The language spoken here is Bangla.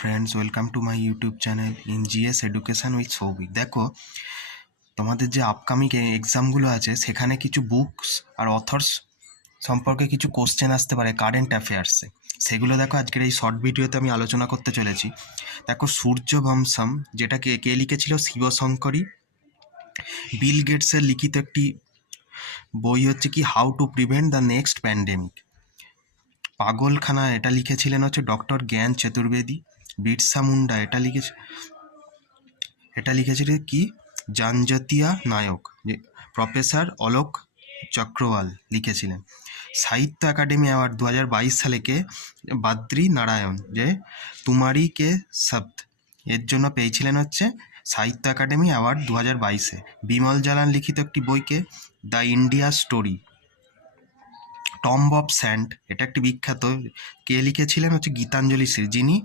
Friends, welcome to my YouTube channel in GS education with Souvik. দেখো, তোমাদের যে আপকামিং এক্সামগুলো আছে সেখানে কিছু বুকস আর অথর্স সম্পর্কে কিছু কোশ্চেন আসতে পারে কারেন্ট অ্যাফেয়ার্সে। সেগুলো দেখো আজকের এই শর্ট ভিডিওতে আমি আলোচনা করতে চলেছি। দেখো, সূর্যবংশম, যেটাকে কে লিখেছিল? শিবশঙ্করী। বিল গেটসের লিখিত একটি বই হচ্ছে কি how to prevent the next pandemic. পাগলখানা, এটা লিখেছিলেন হচ্ছে ডক্টর জ্ঞান চতুর্বেদী। বিরসা মুন্ডা, এটা লিখেছিলেন কি? জনজাতীয় নায়ক, যে প্রফেসর অলোক চক্রওয়াল লিখেছিলেন। সাহিত্য একাডেমি অ্যাওয়ার্ড 2022 সালে কে? বাদ্রী নারায়ণ, যে তুমারি কে শব্দ, এর জন্য পেয়েছিলেন হচ্ছে সাহিত্য একাডেমি অ্যাওয়ার্ড 2022-এ। বিমল জালান লিখিত একটি বইকে the India story. Tomb of sand, এটা একটি বিখ্যাত, কে লিখেছিলেন হচ্ছে গীতাঞ্জলি শ্রী, যিনি